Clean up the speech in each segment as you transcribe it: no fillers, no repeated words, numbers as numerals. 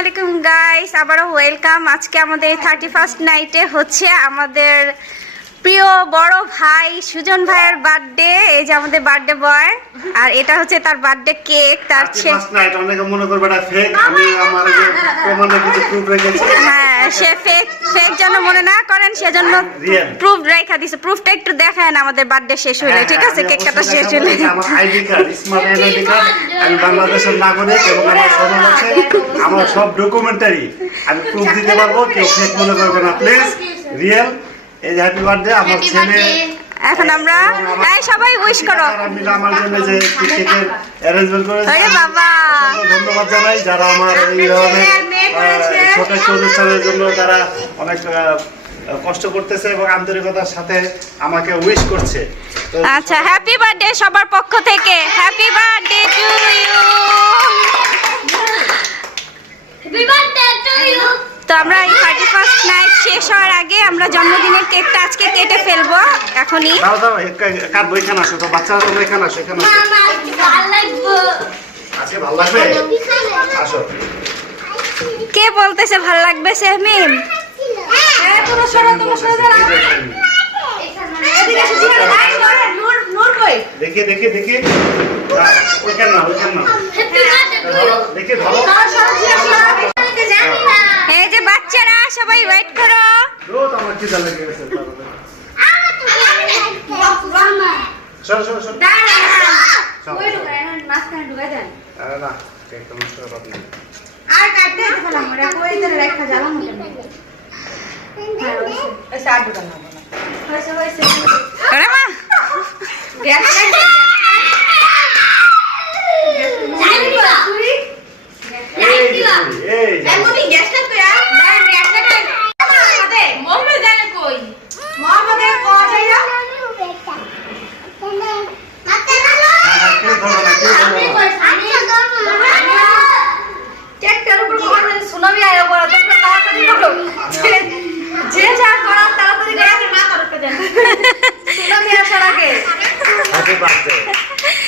আলাইকুম গাইস, আবারও ওয়েলকাম। আজকে আমাদের 31st নাইটে হচ্ছে আমাদের প্রিয় বড় ভাই সুজন ভাইয়ের বার্থডে। এই যে আমাদের বার্থডে বয়, আর এটা হচ্ছে তার বার্থডে কেক। তার 31st নাইট অনেকে মনে করবে এটা ফেক, আমি আমার যে প্রমাণে কিছু প্রুফ রেখেছি। হ্যাঁ, সে ফেক যেন মনে না করেন সেজন্য প্রুফ রেখা দিছে। প্রুফটা একটু দেখেন আমাদের বার্থডে শেষ হলে, ঠিক আছে? কেক কাটা শেষ হলে আমার ID card, smart ID card, আমি বাংলাদেশের নাগরিক এবং আমার সনদ আছে, আমার সব ডকুমেন্টারি আমি প্রুফ দিতে পারবো। কেউ ফেক মনে করবে না প্লিজ, রিয়েল। এই যে হ্যাপি বার্থডে আমার ছেলে। এখন আমরা সবাই উইশ করো। আমি আমার জন্য যে কেকের অ্যারেঞ্জমেন্ট করেছে, আরে বাবা ধন্যবাদ জানাই যারা আমার এই ধরনের ছোট একটা অনুষ্ঠানের জন্য তারা অনেক কষ্ট করতেছে এবং আন্তরিকতার সাথে আমাকে উইশ করছে। আচ্ছা, হ্যাপি বার্থডে সবার পক্ষ থেকে। Happy birthday to you. Happy birthday to you. তো আমরা এই 31st নাইট শেষ হওয়ার আগে আমরা জন্মদিনের কেকটা আজকে কেটে ফেলবো এখনই। দাও দাও, কাটবো। এখানে আসো তো, বাচ্চারা তোমরা এখানে আসো, এখানে আসো। মামা ভালো লাগবে। আজকে ভালো লাগবে, আসো। কে বলতেছে ভালো লাগবে? সেহমিম। হ্যাঁ, তোমরা সরো, তোমরা সরো। এদিকে এসে জিগারে লাইন ধরে নূর কই? দেখি দেখি দেখি, ওইখানে না, ওইখানে না, হ্যাপি বার্থডে টু ইউ। দেখি ধরো। জানি না। এই যে বাচ্চারা সবাই ওয়েট করো। আমার কি জানা গেছে, মামা সরো সরো সরো। ওই ঢুকায় না, মাঝখানে ঢুকায় দেন। আরে না, কেকটা নষ্ট করা যাবে না। আর কাটতে দিতে পারলাম না, কই ধরে রাখা জ্বালাম না কেন? এই সাইড ঢুকান না বলা। হইছে আরে মা, গ্যাস লাইট। জানি না তুই এই এই এমনি গ্যাস লাইট কই আর না গ্যাস লাইট আমাদের মোহাম্মদ জানে কই মোহাম্মদের কোয়া যায় না মাতে না কেউ ধরো না, কেউ ধরো না। ট্র্যাক্টর উপর মোহাম্মদ সুনামি আয়া বড় তোমরা তাড়াতাড়ি করো যে যা করার তাড়াতাড়ি করে না করতে দেন সুনামি আসার আগে হ্যাপি বার্থডে।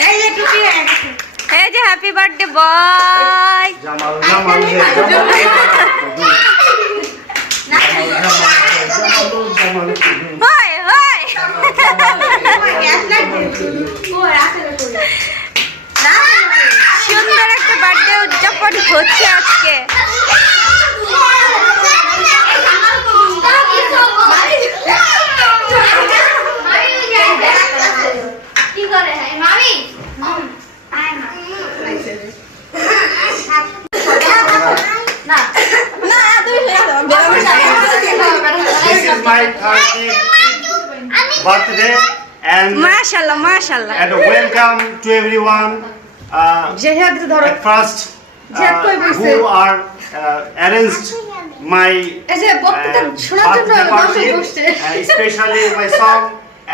এই যে টুপি এই যে happy birthday boy. Jamal Jamal Jamal হয় হয়। গ্যাস লাইট ও রাখে কই না সুন্দর একটা বার্থডে উদযাপন হচ্ছে আজকে। কি করে মামি না না তুই This is my 30th birthday and মাশাআল্লাহ মাশাআল্লাহ। welcome to everyone. জেহাদ ধরো At first, Jihad কই বসে? who are arranged my এই যে বক্তৃতা শোনার জন্য birthday party, দর্শক বসছে especially my song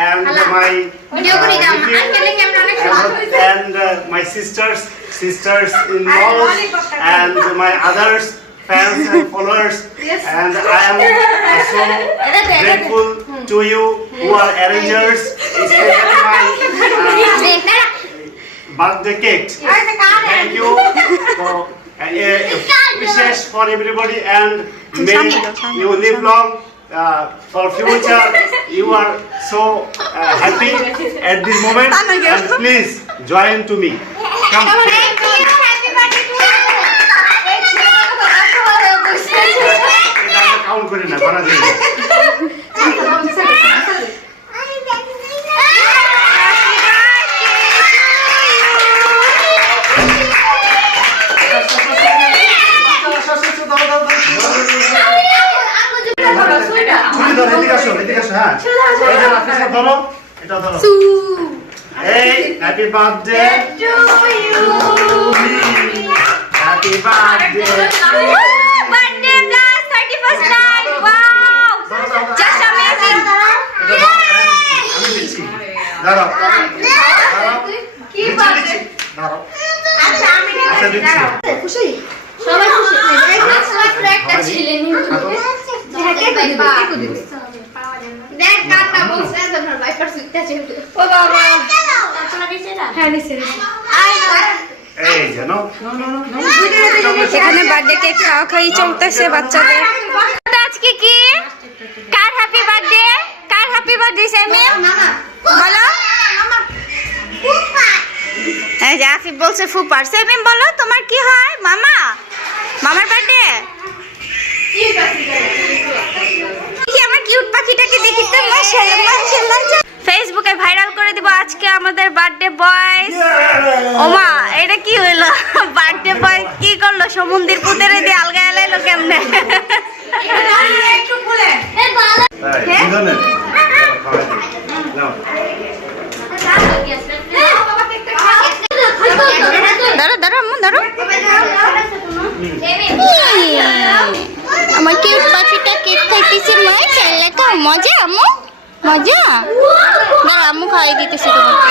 and my video করি দাম আঙ্কেলে ক্যামেরা অনেক সুন্দর হইছে and my sisters in laws and my others fans and followers. Yes. And I am so grateful to you who are arrangers, especially my birthday cake. Thank you for wishes for everybody and may you live long for future. You are so happy at this moment and please join to me. Come. Count করি না, করা যায় না। ছুরি ধরো, এদিকে আসো, এদিকে আসো, হ্যাঁ। এই যে রাফিসা ধরো, এটা ধরো। এই happy birthday to you happy birthday. Birthday plus 31st night. Wow, just amazing. আমি দিচ্ছি, দাঁড়াও কি বার্থডে দাঁড়াও। আচ্ছা আমি আচ্ছা, দিচ্ছি। খুশি সবাই খুশি এই মাত্র একটা ছেলে নিয়ে হ্যাঁ কে দিবে দেখ কাটা বলছে ধর ভাইপার সুইটটা ছিল ও বাবা আপনারা নিচে না হ্যাঁ নিচে আই এই জানো ভিডিও এখানে বার্থডে কেক খাওয়া খাই চলতেছে বাচ্চাদের। আজকে কি কার হ্যাপি বার্থডে? কার হ্যাপি বার্থডে শামিম? বলো। এই যে আফিফ বলছে ফুপার। শামিম বলো তোমার কি হয়? মামা, মামার বার্থডে। কি আমার কিউট পাখিটাকে দেখি তো, মাশাআল্লাহ মাশাআল্লাহ। ফেসবুকে ভাইরাল করে দিব আজকে আমাদের বার্থডে বয়। ওমা এটা কি হইলো? বার্থডে বয় কি করলো? সমুদ্রের পুতেরে দিয়ে আলগা এলাইলো কেমনে? একটু খুলে এই ভালো ধরো ধরো আম্মু ধরো। আমার কিউট পাখিটা কেক খাইতেছে, মাশাআল্লাহ। তো মজা আম্মু, মজা। দাঁড়া আম্মু খাইয়ে দিতেছে তোমাকে।